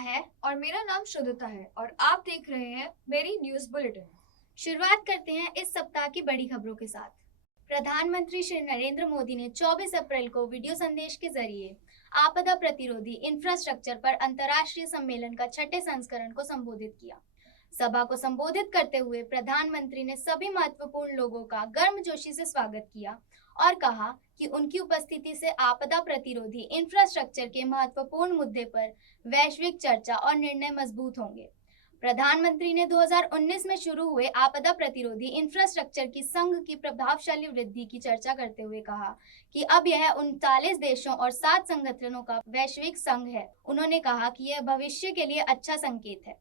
है और मेरा नाम शुद्धता है और आप देख रहे हैं मेरी न्यूज बुलेटिन। शुरुआत करते हैं इस सप्ताह की बड़ी खबरों के साथ। प्रधानमंत्री श्री नरेंद्र मोदी ने 24 अप्रैल को वीडियो संदेश के जरिए आपदा प्रतिरोधी इंफ्रास्ट्रक्चर पर अंतर्राष्ट्रीय सम्मेलन का छठे संस्करण को संबोधित किया। सभा को संबोधित करते हुए प्रधानमंत्री ने सभी महत्वपूर्ण लोगों का गर्मजोशी से स्वागत किया और कहा कि उनकी उपस्थिति से आपदा प्रतिरोधी इंफ्रास्ट्रक्चर के महत्वपूर्ण मुद्दे पर वैश्विक चर्चा और निर्णय मजबूत होंगे। प्रधानमंत्री ने 2019 में शुरू हुए आपदा प्रतिरोधी इंफ्रास्ट्रक्चर की संघ की प्रभावशाली वृद्धि की चर्चा करते हुए कहा कि अब यह 39 देशों और 7 संगठनों का वैश्विक संघ है। उन्होंने कहा कि यह भविष्य के लिए अच्छा संकेत है।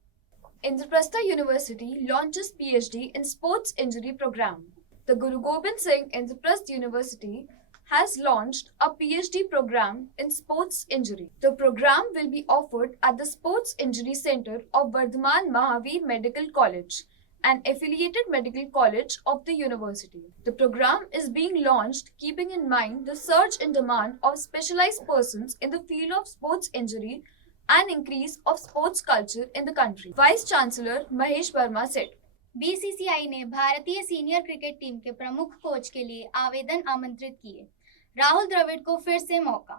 Indraprastha University launches PhD in Sports Injury Program. The Guru Gobind Singh Indraprastha University has launched a PhD program in sports injury. The program will be offered at the Sports Injury Center of Vardhaman Mahavir Medical College, an affiliated medical college of the university. The program is being launched keeping in mind the surge in demand of specialized persons in the field of sports injury and increase of sports culture in the country. Vice Chancellor Mahesh Verma said. BCCI ने भारतीय senior cricket team के प्रमुख coach के लिए आवेदन आमंत्रित किए। राहुल द्रविड़ को फिर से मौका।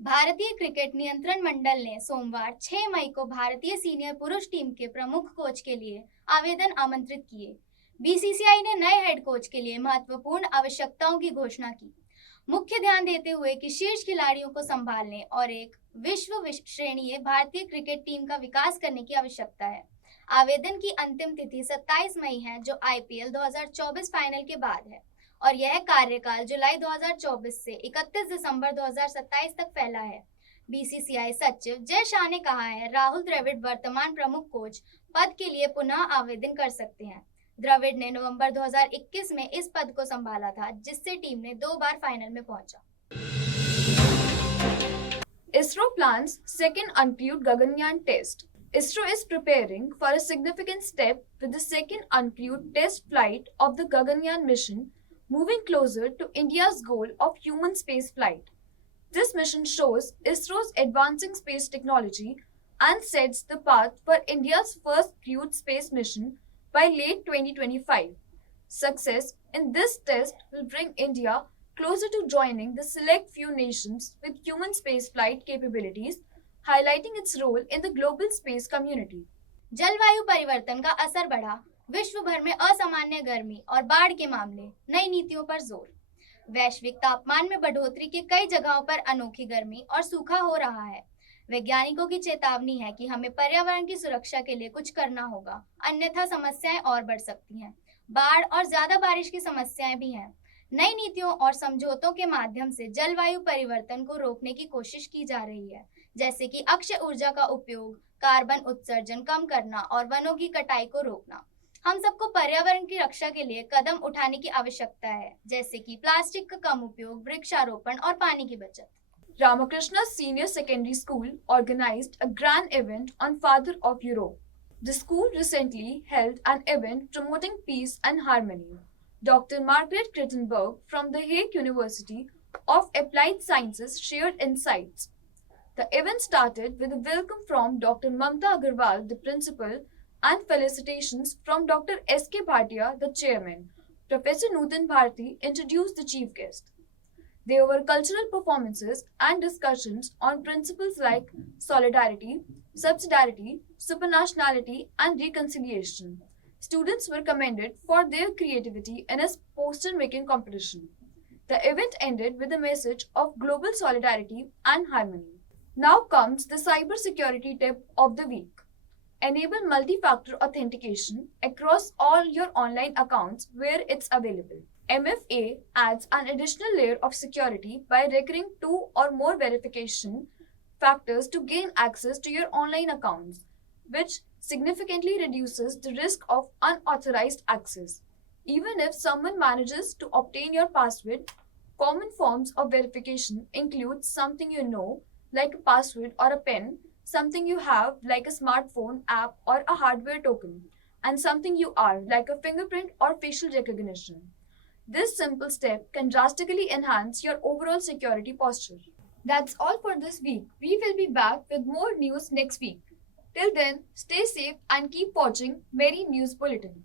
भारतीय क्रिकेट नियंत्रण मंडल ने सोमवार 6 मई को भारतीय सीनियर पुरुष टीम के प्रमुख कोच के लिए आवेदन आमंत्रित किए। बीसीसीआई ने नए हेड कोच के लिए महत्वपूर्ण आवश्यकताओं की घोषणा की, मुख्य ध्यान देते हुए कि शीर्ष खिलाड़ियों को संभालने और एक विश्व श्रेणीय भारतीय क्रिकेट टीम का विकास करने की आवश्यकता है। आवेदन की अंतिम तिथि 27 मई है, जो आईपीएल 2024 फाइनल के बाद है, और यह कार्यकाल जुलाई 2024 से 31 दिसंबर 2027 तक फैला है। बीसीसीआई सचिव जय शाह ने कहा है, राहुल द्रविड़ वर्तमान प्रमुख कोच पद के लिए पुनः आवेदन कर सकते हैं। द्रविड़ ने नवंबर 2021 में इस पद को संभाला था, जिससे टीम ने 2 बार फाइनल में पहुंचा। ISRO plans second uncrewed Gaganyaan test. ISRO is preparing for a significant step with the second uncrewed test flight of the Gaganyaan mission, moving closer to India's goal of human space flight. This mission shows ISRO's advancing space technology and sets the path for India's first crewed space mission by late 2025. Success in this test will bring India closer to joining the select few nations with human spaceflight capabilities, highlighting its role in the global space community. जलवायु परिवर्तन का असर बढ़ा, विश्व भर में असामान्य गर्मी और बाढ़ के मामले, नई नीतियों पर जोर। वैश्विक तापमान में बढ़ोतरी के कई जगहों पर अनोखी गर्मी और सूखा हो रहा है। वैज्ञानिकों की चेतावनी है कि हमें पर्यावरण की सुरक्षा के लिए कुछ करना होगा, अन्यथा समस्याएं और बढ़ सकती हैं। बाढ़ और ज्यादा बारिश की समस्याएं भी हैं। नई नीतियों और समझौतों के माध्यम से जलवायु परिवर्तन को रोकने की कोशिश की जा रही है, जैसे कि अक्षय ऊर्जा का उपयोग, कार्बन उत्सर्जन कम करना और वनों की कटाई को रोकना। हम सबको पर्यावरण की रक्षा के लिए कदम उठाने की आवश्यकता है, जैसे कि प्लास्टिक का कम उपयोग, वृक्षारोपण और पानी की बचत। Ramakrishna Senior Secondary School organized a grand event on Father of Europe. The school recently held an event promoting peace and harmony. Dr. Margaret Crittenberg from the Hague University of Applied Sciences shared insights. The event started with a welcome from Dr. Mamta Agarwal, the principal, and felicitations from Dr. S.K. Bhatia, the chairman. Professor Nutan Bharti introduced the chief guest. There were cultural performances and discussions on principles like solidarity, subsidiarity, supranationality, and reconciliation. Students were commended for their creativity in a poster-making competition. The event ended with a message of global solidarity and harmony. Now comes the cybersecurity tip of the week. Enable multi-factor authentication across all your online accounts where it's available. MFA adds an additional layer of security by recurring 2 or more verification factors to gain access to your online accounts, which significantly reduces the risk of unauthorized access. Even if someone manages to obtain your password, common forms of verification include something you know, like a password or a PIN, something you have, like a smartphone app or a hardware token, and something you are, like a fingerprint or facial recognition. This simple step can drastically enhance your overall security posture. That's all for this week. We will be back with more news next week. Till then, stay safe and keep watching Merry News Bulletin.